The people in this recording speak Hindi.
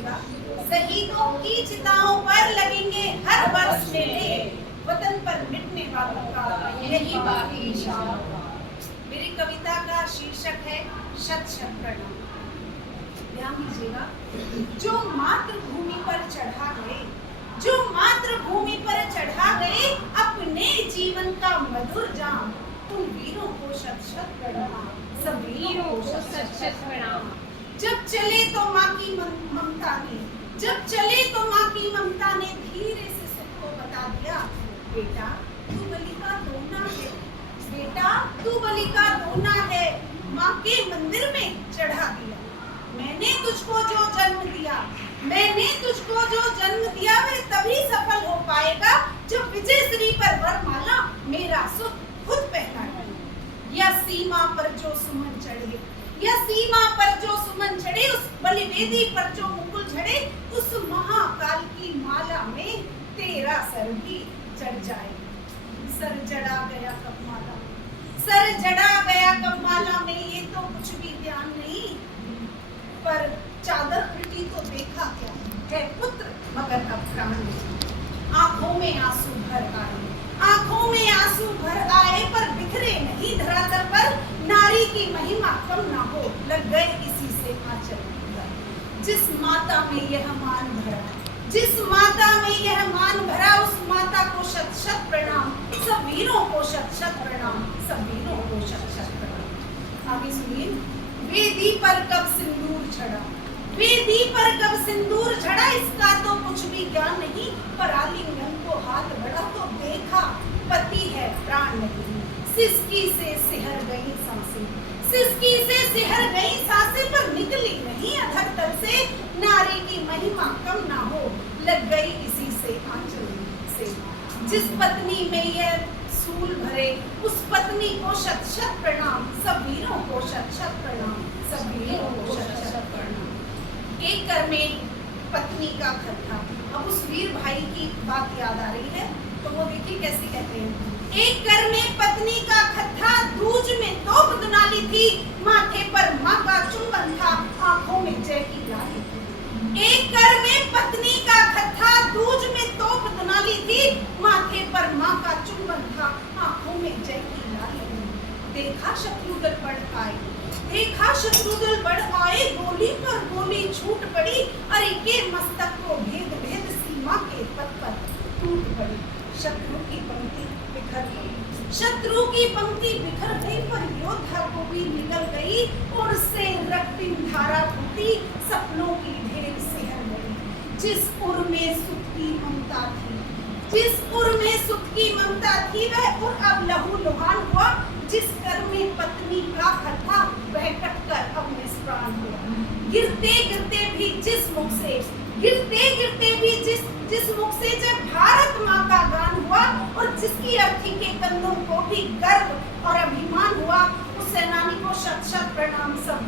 लीजिएगा। शहीदों की चिताओं पर लगेंगे हर वर्ष मेले, वतन पर मिटने वालों का यही बाकी इशारा। मेरी कविता का शीर्षक है शत शत प्रणाम। ध्यान दीजिएगा। जो मातृभूमि पर चढ़ा गए, जो मातृभूमि पर चढ़ा गए अपने जीवन का मधुर जाम, उन वीरों को शत शत प्रणाम, सब वीरों को शत शत प्रणाम। जब चले तो माँ की ममता ने, जब चले तो माँ की ममता ने धीरे से सबको बता दिया, बेटा तू बलि का दोना है, बेटा तू बलि का दोना है, माँ के मंदिर में चढ़ा दिया। मैंने तुझको जो जन्म दिया, मैंने तुझको जो जन्म दिया वह तभी सफल हो पाएगा जब विजयश्री पर वरमाला मेरा सुख खुद पहनाएगा। या सीमा पर जो सुमन चढ़े, या सीमा पर जो सुमन चढ़े, उस बलिवेदी पर जो मुकुल झड़े, उस महाकाल की माला में तेरा सर भी चढ़ जाए। सर जड़ा गया कब माला, सर जड़ा गया कब माला में, ये तो कुछ भी ध्यान नहीं, पर चादर पिटी तो देखा क्या है पुत्र मगर अब प्राण नहीं। आंखों में आंसू भर आए, आंखों में आंसू भर आए, पर बिखरे नहीं धरातल पर, नारी की महिमा कम ना हो लग गए इसी से आंचल। जिस माता में यह मान भरा, जिस माता में यह मान भरा, उस माता को शत शत प्रणाम, सब वीरों को शत शत प्रणाम, सब वीरों को शत शत प्रणाम। आगे सुनिए। वेदी पर कब सिंदूर चढ़ा, वेदी पर कब सिंदूर चढ़ा, इसका तो कुछ भी ज्ञान नहीं, पर आलिंगन को हाथ बढ़ा तो देखा पति है प्राण नहीं। सिसकी से सिहर गई सांसें, सिसकी से सिहर गई सांसें, पर निकली नहीं अधर तल से, नारी की महिमा कम ना हो लग गई इसी से आंचल से। जिस पत्नी में यह सूल भरे, उस पत्नी को शत शत प्रणाम, सब वीरों को शत शत प्रणाम, सब वीरों को शत शत प्रणाम। एक घर में पत्नी का घर था। अब उस वीर भाई की बात याद आ रही है, तो वो देखिए कैसे कहते हैं। एक घर में पत्नी का खत्था, दूज में तोप दुनाली थी, माथे पर माँ का चुंबन था, आंखों में जय की लाली थी। एक घर में पत्नी का खत्था, दूज में तोप दुनाली थी, माथे पर माँ का चुंबन था, आंखों में जय की लाली थी। देखा शत्रुदल बढ़ आए, देखा शत्रुदल बढ़ आए, गोली पर गोली छूट पड़ी, अरे के मस्तक को भेद भेद सीमा के पथ पर टूट पड़ी। शत्रु की पंक्ति बिखर गई, शत्रु की पंक्ति बिखर गई, पर योद्धा को भी निकल गई, और से रक्तिम धारा फूटी, सपनों की ढेर सिहर गई। जिस उर में सुत की ममता थी, जिस उर में सुत की ममता थी, वह उर अब लहू लुहान हुआ। जिस घर में पत्नी का खत्था, वह कटकर अब निष्प्राण हुआ। गिरते गिरते भी जिस मुख से, गिरते गिरते भी जिस मुख से जब भारत माँ का गान हुआ, और जिसकी अर्थी के कंधों को भी गर्व और अभिमान हुआ, उस सेनानी को शत शत प्रणाम, सब